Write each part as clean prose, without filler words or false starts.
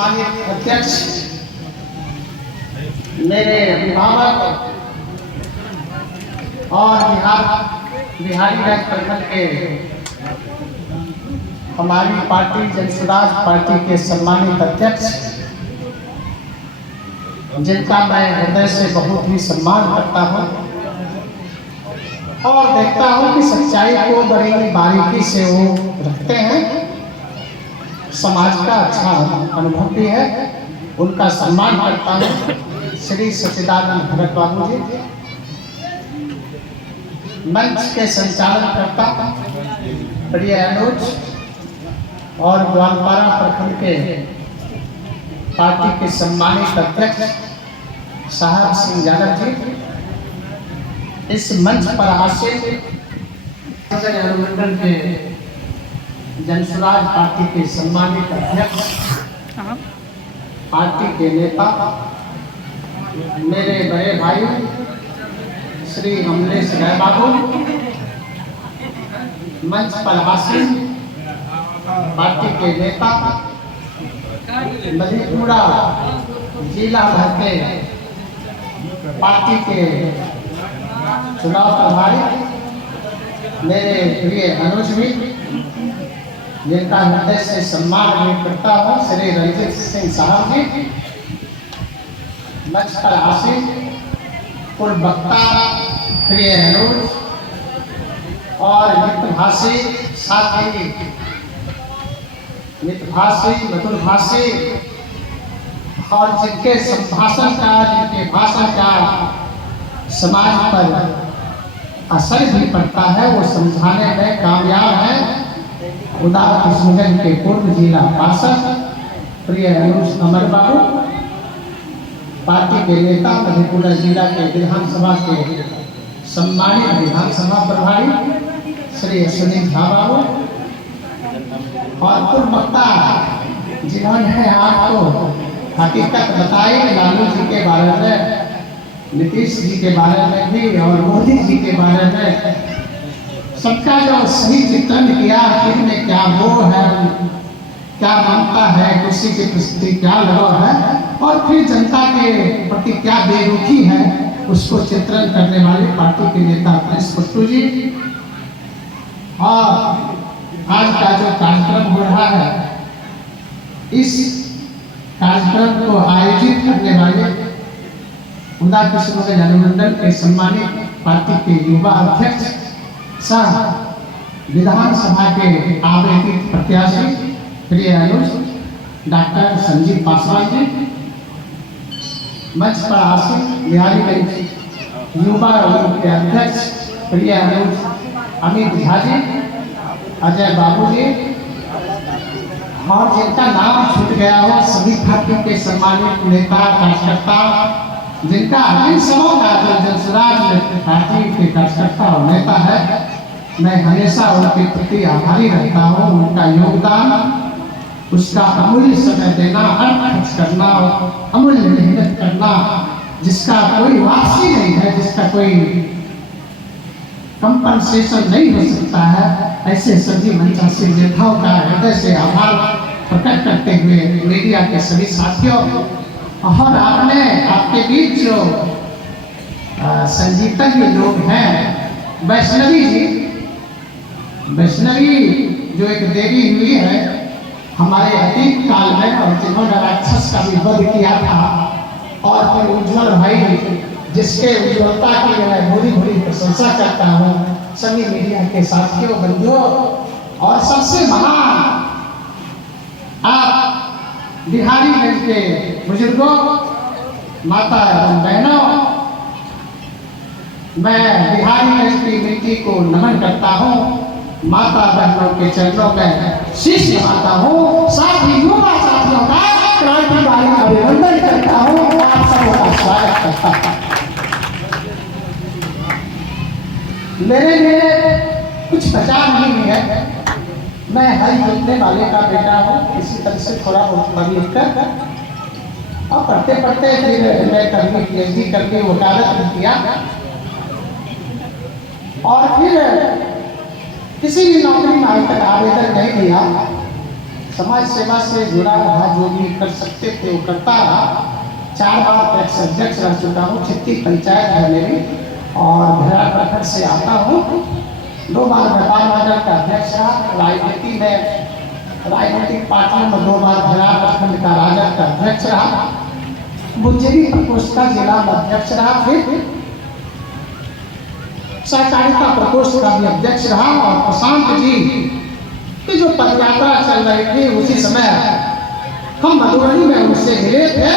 सम्मानित अध्यक्ष, मेरे अभिभावक और बिहारीगंज प्रखंड के हमारी पार्टी जनसुराज पार्टी के सम्मानित अध्यक्ष, जिनका मैं हृदय से बहुत ही सम्मान करता हूं और देखता हूं कि सच्चाई को बड़ी बारीकी से वो रखते हैं, समाज का अच्छा अनुभव भी है, उनका सम्मान करता हूं। श्री सच्चिदानंद भगत बाबू जी, मंच के संचालन करता प्रिय अनुज और ग्वालपारा प्रखंड के पार्टी के सम्मानित अध्यक्ष साहब सिंह यादव जी, इस मंच पर आसीन अनुमंडल के जनसुराज पार्टी के सम्मानित अध्यक्ष, पार्टी के नेता, मेरे बड़े भाई श्री अमलेश राय बाबू, मंच पर आसीन पार्टी के नेता, मधेपुरा जिला भर के पार्टी के चुनाव प्रभारी, मेरे प्रिय अनुज भी, जिनका हृदय से सम्मान भी करता हूँ, श्री रंजीत सिंह साहब जी, मंच पर आसीन पूर्व वक्ता प्रिय अनुज और मित्रभाषी साथी, मित्रभाषी मधुरभाषी और जिनके संभाषण का, जिनके भाषण का समाज पर असर भी पड़ता है, वो समझाने में कामयाब है। उदार किशनगंज के पूर्व जिला पार्षद प्रिय अनुज अमर बाबू, पार्टी के नेता, मधेपुरा जिला के विधानसभा के सम्मानित विधानसभा प्रभारी श्री अश्विनी झा बाबू और पूर्व वक्ता जिन्होंने आपको हकीकत बताई लालू जी के बारे में, नीतीश जी के बारे में भी और मोदी जी के बारे में, सबका जो सही चित्रण किया, किसमें क्या वो है, क्या मानता है, किसी के प्रति क्या लगाव है और फिर जनता के प्रति क्या बेरुखी है, उसको चित्रण करने वाले पार्टी के नेता प्रिंस कुट्टू जी। और आज का जो कार्यक्रम हो रहा है, इस कार्यक्रम को आयोजित करने वाले उदार किशनगंज अनुमंडल के सम्मानित पार्टी के युवा अध्यक्ष सह विधानसभा के आवेदित प्रत्याशी प्रिय अनुज डॉक्टर संजीव पासवान जी, मंच पर आसीन बिहारीगंज युवा के अध्यक्ष प्रिय अनुज अमित झा जी, अजय बाबू जी और जिनका नाम छूट गया हो सभी पार्टी के सम्मानित नेता कार्यकर्ता, जिनका अखिल समूह का जनसुराज पार्टी के कार्यकर्ता और नेता है, मैं हमेशा उनके प्रति आभारी रहता हूँ। उनका योगदान, उसका अमूल्य समय देना, खर्च करना, अमूल्य मेहनत करना, जिसका कोई वापसी नहीं है, जिसका कोई कंपनसेशन नहीं हो सकता है, ऐसे सभी मंचासीन नेताओं का हृदय से आभार प्रकट करते हुए मीडिया के सभी साथियों और आपके बीच जो संगीतज्ञ लोग हैं, वैष्णवी जी, वैष्णवी जो एक देवी हुई है हमारे अतीत काल में और जिन्होंने राक्षस का भी वध किया था, और फिर उज्ज्वल भाई जिसके उज्ज्वलता की मैं भूरी भूरी प्रशंसा करता हूँ, सभी मीडिया के साथियों, बंधुओं और सबसे महान आप बिहारीगंज के बुजुर्गों, माता एवं बहनों, मैं बिहारीगंज की मिट्टी को नमन करता हूँ, माता बहनों के चरणों में शीश नवाता हूँ, साथ ही युवा साथियों का क्रांतिकारी अभिनंदन करता हूँ, आप सबों का स्वागत करता हूँ। मेरे लिए कुछ बचा नहीं है, मैं हल जोतने वाले का बेटा हूँ, इसी तरह से थोड़ा बहुत पढ़ लिख कर और पढ़ते पढ़ते फिर मैं कभी PhD करके वकालत किया और फिर किसी भी नौकरी में आज तक आवेदन नहीं दिया। समाज सेवा से जुड़ा रहा, जो भी कर सकते थे वो करता रहा। 4 बार पैक्स अध्यक्ष रह चुका हूँ, 36 पंचायत है मेरी, और भेड़ा प्रखंड से आता हूँ। 2 बार व्यापार मंडल का अध्यक्ष रहा। राजनीति में राजनीतिक पार्टियों में 2 बार भेड़ा प्रखंड का राजद का अध्यक्ष रहा। बुंजेरी प्रकोष्ठ का जिला अध्यक्ष रहा। फिर सहकारिता प्रकोष्ठ का भी अध्यक्ष रहा। और प्रशांत जी की जो पदयात्रा चल रही थी, उसी समय हम मधुबनी में उनसे मिले थे,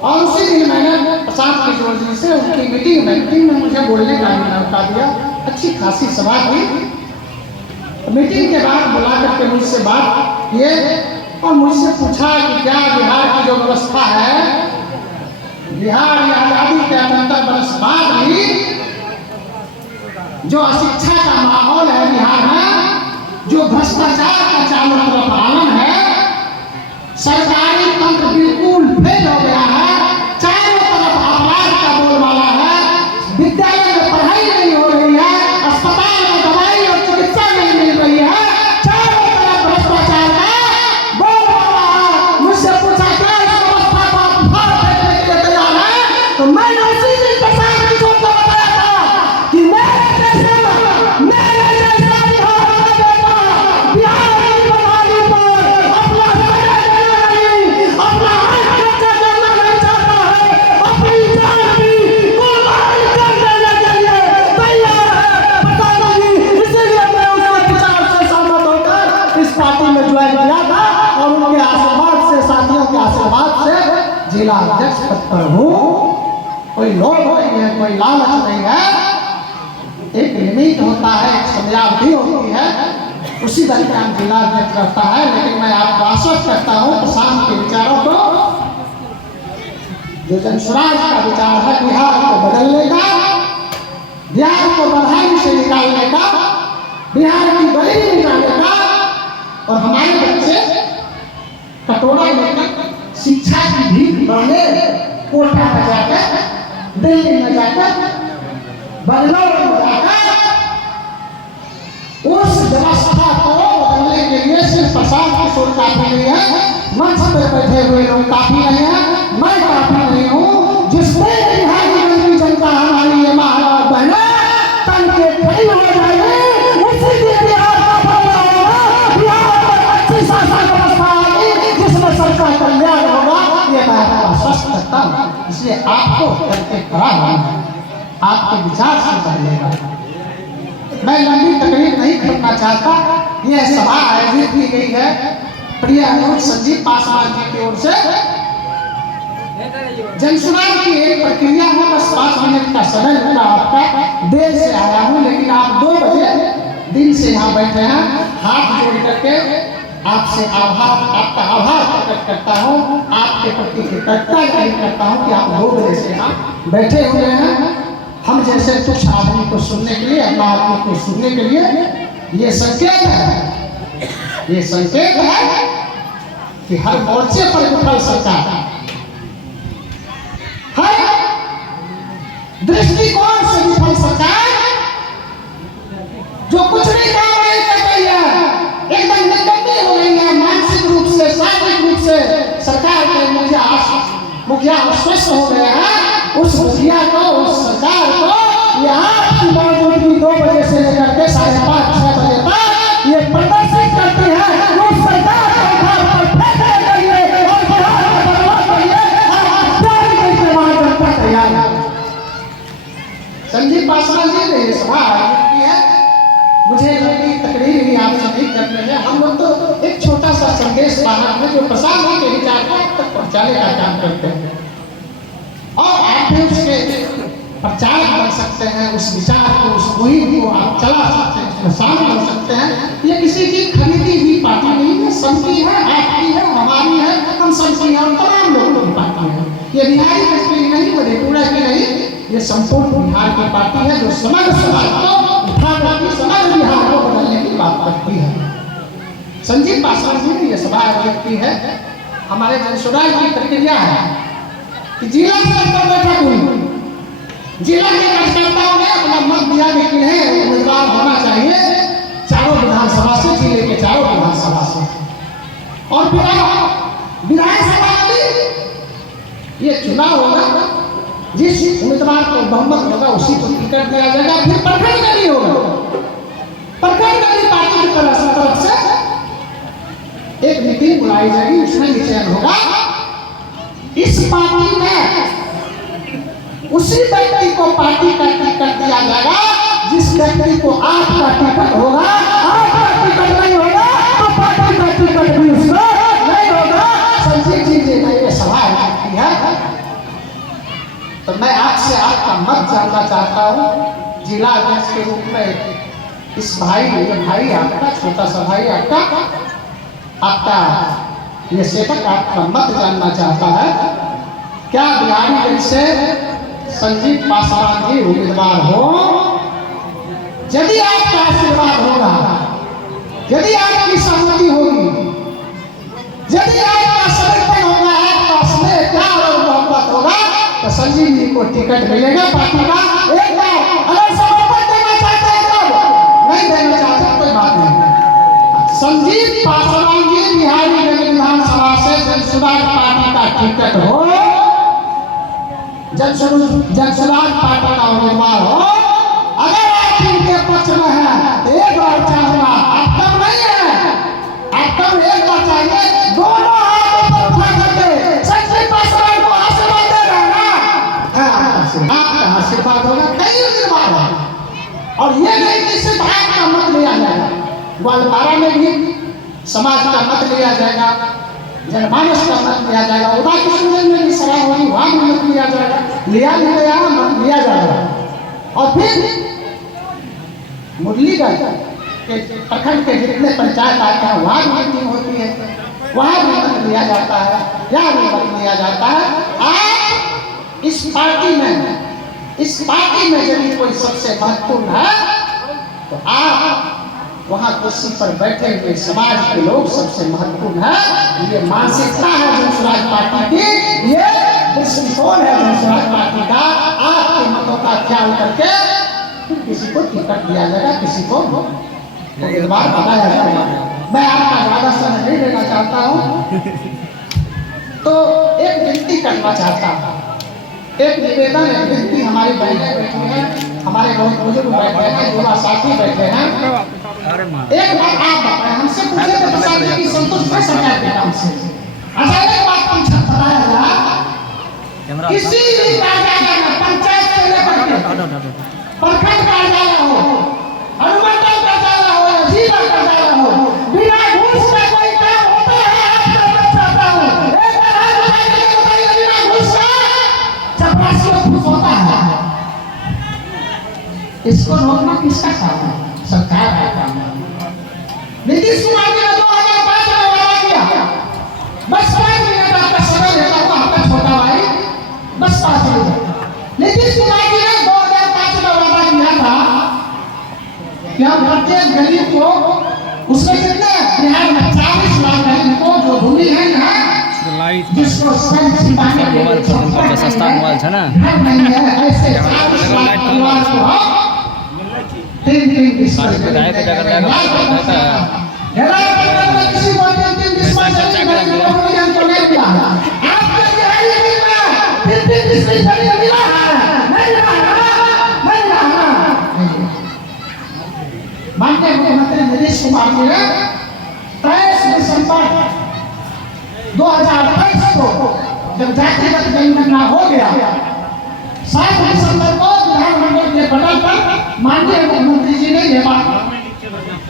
और उसी दिन मैंने प्रशांत किशोर जी से उनकी मीटिंग में मुझे बोलने का भी मौका दिया। अच्छी खासी सभा थी। मीटिंग के बाद बुला करके मुझसे बात किए और मुझसे पूछा कि क्या बिहार की जो व्यवस्था है, बिहार की आजादी के 78 वर्ष बाद भी जो अशिक्षा का माहौल है बिहार में, जो भ्रष्टाचार का चारों तरफ आलम है, सरकारी तंत्र बिल्कुल फेल हो गया है, चारों तरफ अपराध का बोलबाला है, विद्यालय में पढ़ाई नहीं हो रही है, अस्पताल में दवाई और चिकित्सा नहीं मिल रही है, चारों तरफ भ्रष्टाचार का बोलबाला है। मुझसे पूछा क्या इस व्यवस्था को आप फाड़ फेंकने के लिए तैयार हैं? तो मैंने उसी दिन प्रशांत किशोर को बताया था कि जिला अध्यक्ष पद पर हूँ। कोई लोभ नहीं है, कोई लालच नहीं है। एक लिमिट होता है, एक समयावधि होती है, उसी दरमियान जिला अध्यक्ष रहता है। लेकिन मैं आपको आश्वस्त करता हूँ प्रशांत के विचारों को, जो जनसुराज का विचार है बिहार को बदलने का, बिहार को बदहाली से निकालने का, बिहार की गरीबी मिटाने का, और हमारे बच्चे कटोरा लेकर शिक्षा की भीख मांगे, कोटा में जाकर, दिल्ली में जाकर, बंगलौर में जाकर, उस व्यवस्था को बदलने के लिए सिर्फ प्रशांत किशोर काफी नहीं है, मंच पर बैठे हुए लोग काफी नहीं है, मैं काफी नहीं हूँ। जिसने बिहार की जनता हमारी ये माँ बहना तन के खड़ी हो जाएगी, उसी दिन बिहार का बदला होगा। बिहार में अच्छी शासन व्यवस्था आएगी जिसमें सबका कल्याण होगा, ये मैं आपको आश्वस्त करता हूँ। इसलिए आपको करके खड़ा होना, आपके विचार से बदलेगा। मैं लंबी तकरीर नहीं करना चाहता। यह सभा आयोजित की गई है प्रिय अनुज संजीव पासवान जी की ओर से। जनसुराज की एक प्रक्रिया है, बस 5 मिनट का समय होगा आपका। देर से आया हूँ, लेकिन आप 2 बजे दिन से यहाँ बैठे हैं। हाथ जोड़ करके आपसे आपका आभार प्रकट करता हूँ, आपके प्रति कृतज्ञता जाहिर करता हूँ कि आप 2 बजे से यहाँ बैठे हुए हैं। हम जैसे तुच्छ आदमी को सुनने के लिए, अपना आदमी को सुनने के लिए, ये संकेत है, ये संकेत है कि हर मोर्चे पर विफल सरकार, हर दृष्टिकोण से विफल सरकार, जो कुछ भी काम नहीं कर रही है, एकदम निकम्मी हो रही है, मानसिक रूप से, शारीरिक रूप से सरकार के मुखिया अस्वस्थ हो गए हैं। उस मुखिया को, उस सरकार को यहाँ की मौजूदगी 2 बजे से लेकर के 5:30-6 बजे तक ये प्रदर्शित करती है। वो सरकार को घर पर फेंकने के लिए और बिहार को बर्बाद के लिए का इस्तेमाल करता तैयार है। संजीव पासवान जी ने ये सभा आयोजित की है। मुझे लगी तकरीर भी आप सभी करने हैं। हम लोग तो एक छोटा सा संदेश बाहर में जो प्रसाद के विचार को तक पहुँचाने का काम करते हैं, और आप भी उसके प्रचारक बन सकते हैं। उस विचार को, उस मुहिम को आप चला सकते हैं, उसमें शामिल हो सकते हैं। ये किसी की खरीदी हुई पार्टी नहीं है, सबकी है, आपकी है, हमारी है, हम सबकी है, और तमाम लोगों की पार्टी है। ये बिहारी की नहीं, वो रेटूड़ा की नहीं, ये संपूर्ण बिहार की पार्टी है, जो समग्र समाज को उठाकर समग्र बिहार को बदलने की बात करती है। संजीव पासवान जी ने यह सभा आयोजित की है। हमारे जनसुराज की प्रक्रिया है कि जिला स्तर पर बैठक हुई, जिला के कार्यकर्ताओं ने अपना मत दिया कि उम्मीदवार होना चाहिए चारों विधानसभा से, जिले के चारों विधानसभा से। और विधानसभा में ये चुनाव होगा, जिस उम्मीदवार को बहुमत होगा उसी को टिकट दिया जाएगा। फिर प्रखंड का नहीं होगा, प्रखंड का भी पार्टी की तरफ से एक मीटिंग बुलाई जाएगी, उसमें चयन होगा। इस पार्टी में उसी व्यक्ति को पार्टी का टिकट दिया जाएगा जिस व्यक्ति को आपका टिकट होगा। आपका टिकट नहीं होगा तो पार्टी का टिकट भी उसको नहीं होगा। संजय जी ने सवाल की है, तो मैं आपसे आपका मत जानना चाहता हूँ। जिला अध्यक्ष के रूप में इस भाई, ये भाई आपका, छोटा सा भाई आपका ये सेवक आपका मत जानना चाहता है। क्या बिहारीगंज से संजीव पासवान जी उम्मीदवार हो? यदि आपका आशीर्वाद होगा, यदि आपकी सहमति होगी, यदि आपका समर्थन होगा, आपका स्नेह प्यार और मोहब्बत होगा, तो संजीव जी को टिकट मिलेगा पार्टी का। एक बार अगर समर्थन देना चाहते हैं तब, नहीं देना चाहते कोई बात नहीं। संजीव पासवान जी बिहारीगंज विधानसभा से जनसुराज पार्टी का टिकट हो, जनसुराज पार्टी का उम्मीदवार हो, अगर आप इनके पक्ष में है तो एक बार चाहूंगा, आप कम नहीं है, आप कम एक बार चाहिए, दोनों हाथ ऊपर उठा करके संजीव पासवान को आशीर्वाद देगा ना, आपका आशीर्वाद होगा। कई उम्मीदवार है और ये नहीं कि सिर्फ आपका मत लिया जाएगा, ग्वालपारा में भी समाज का मत लिया जाएगा, जनमानस का मत लिया जाएगा, उदा किशनगंज में भी सभा होगी, वहां भी मत लिया जाएगा, लिया नहीं गया मत लिया जाएगा। और फिर मुरलीगंज के प्रखंड के जितने पंचायत आते हैं वहां भी मीटिंग होती है, वहां भी मत लिया जाता है, यहाँ भी मत लिया जाता है। आप इस पार्टी में यदि कोई सबसे महत्वपूर्ण है तो आप वहां कुर्सी पर बैठे हुए समाज के लोग सबसे महत्वपूर्ण है। ये मानसिकता है जनसुराज पार्टी की, ये दृष्टिकोण है जनसुराज पार्टी का। आपके मतों का ख्याल करके फिर किसी को टिकट दिया जाएगा, किसी को उम्मीदवार बनाया जाएगा। मैं आपका ज्यादा समय नहीं लेना चाहता हूँ, तो एक विनती करना चाहता हूँ, एक निवेदन है, विनती। हमारी बहनें बैठी हैं, हमारे बहुत बुजुर्ग बैठे हैं, युवा साथी बैठे हैं। एक बात आप बताएं, हमसे पूछे तो बता दें कि संतुष्ट है सरकार के काम से। अच्छा एक बात पूछा बताया जा, किसी भी कार्यालय में, पंचायत से लेकर के प्रखंड कार्यालय हो, अनुमंडल कार्यालय हो या जिला कार्यालय हो, बिना घूस का कोई काम होता है? आप करना चाहता हूँ, एक बार हाथ उठा के बताइए, बिना घूस का चपरासी को घूस होता है? इसको रोकना किसका काम है? सरकार का काम है। नीतीश कुमार ने 2005 में वादा किया, बस 5 मिनट आपका समय देता हूँ, आपका छोटा भाई, बस 5 मिनट। नीतीश कुमार जी ने 2005 में वादा किया था कि हम प्रत्येक गरीब को, उसमें कितने बिहार में 40 लाख गरीब को जो भूमि है ना, जिसको सस्ता मोबाइल है ना, ऐसे 40 लाख परिवार को माननीय मुख्यमंत्री नीतीश कुमार जी ने 23 दिसंबर 2023 को जब जातिगत जनगणना हो गया, 7 दिसंबर को विधानमंडल के बदल पर माननीय मुख्यमंत्री जी ने यह बात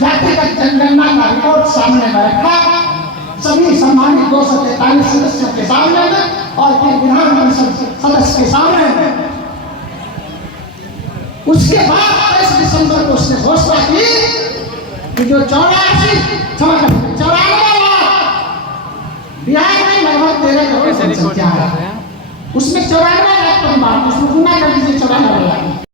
जातिगत जनगणना का रिपोर्ट सामने में रखा, सभी सम्मानित 243 सदस्यों के सामने में और फिर विधान सदस्य के सामने। उसके बाद 23 दिसंबर को उसने घोषणा की कि जो 94 लाख बिहार में लगभग 13 करोड़ जनसंख्या है, उसमें 94 लाख परिवार, उसमें गुना कर दीजिए 94 लाख।